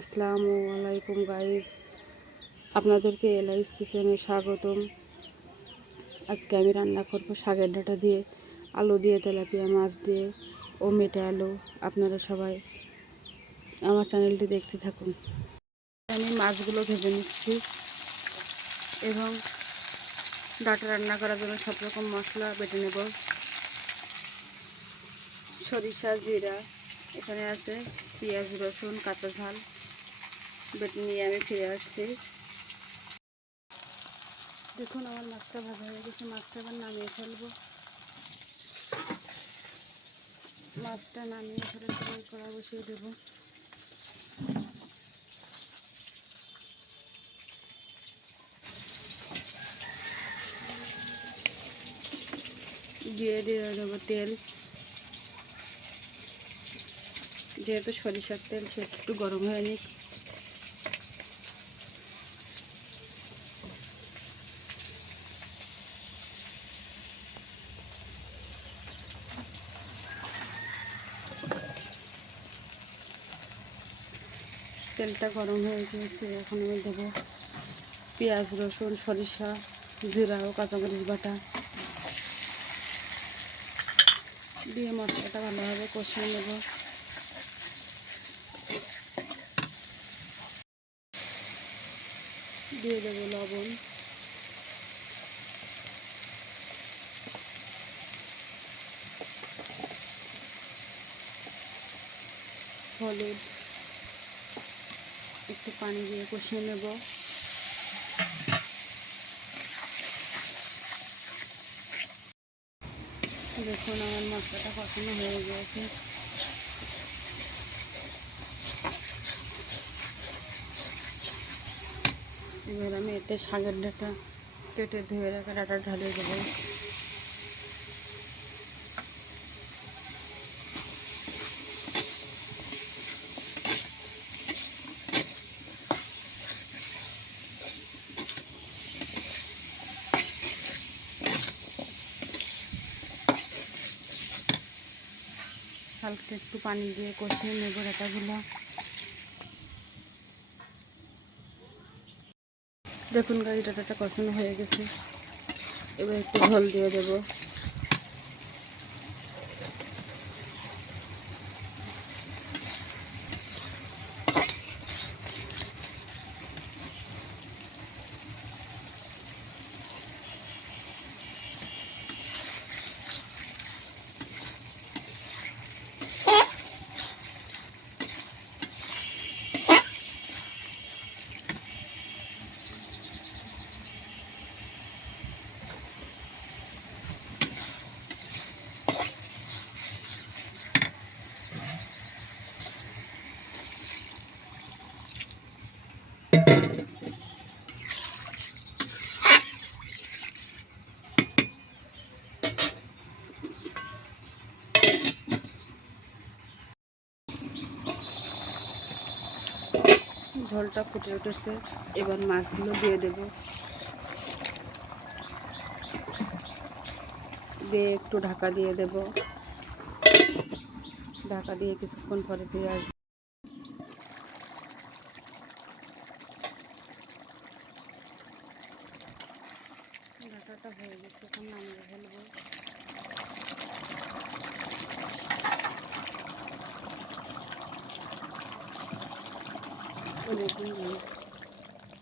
আসসালামু আলাইকুম গাইস, আপনাদেরকে এলাইস কিচেনে স্বাগতম। আজকে আমি রান্না করব শাকের ডাঁটা দিয়ে, আলু দিয়ে, তেলাপিয়া মাছ দিয়ে ও মেটে আলু। আপনারা সবাই আমার চ্যানেলটি দেখতে থাকুন। আমি মাছগুলো ভেজে নিচ্ছি এবং ডাঁটা রান্না করার জন্য সব রকম মশলা বেটে নেব। সরিষা, জিরা, এখানে আছে পেঁয়াজ, রসুন, কাঁচা ঝাল বেটে নিয়ে আমি ফিরে আসছি। দেখুন আমার মাছটা ভাজা হয়ে গেছে, মাছটা এবার নামিয়ে ফেলবো। মাছটা নামিয়ে ফেলে সবাই কড়া বসিয়ে দেবো। দিয়ে দেবো তেল, যেহেতু সরিষার তেল সে একটু গরম হয়ে নিক। তেলটা গরম হয়ে গিয়েছে, এখন আমি দেবো পেঁয়াজ, রসুন, সরিষা, জিরা ও কাঁচামরিচ বাটা দিয়ে মশলাটা ভালোভাবে কষিয়ে নেব। দিয়ে দেবো লবণ, হলুদ, একটু পানি দিয়ে কষিয়ে নেব। দেখুন আমার মশলাটা কষানো হয়ে গিয়েছে। এবার আমি এতে শাকের ডাঁটা কেটে ধুয়ে রাখা ডাঁটা ঢালিয়ে দেবো। হালকা একটু পানি দিয়ে কষিয়ে নেব ডাঁটাগুলো। দেখুন গাড়ি ডাঁটাটা কষানো হয়ে গেছে, এবার একটু ঝোল দিয়ে দেবো। ঝোলটা ফুটে উঠেছে, এবার মাছগুলো দিয়ে দেব। দিয়ে একটু ঢাকা দিয়ে দেব। ঢাকা দিয়ে কিছুক্ষণ পরে ফিরে আসবো। ঢাকাটা হয়ে গেছে, এখন নামিয়ে ফেলবো। দেখুন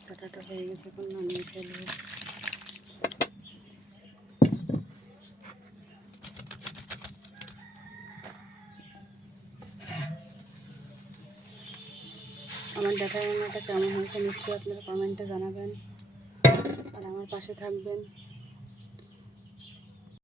ঢাকাটা হয়ে গেছে, এখন নামিয়ে ফেলবো। আমার ডাটা রান্নাটা কেমন হয়েছে নিশ্চয়ই আপনারা কমেন্টে জানাবেন, আর আমার পাশে থাকবেন।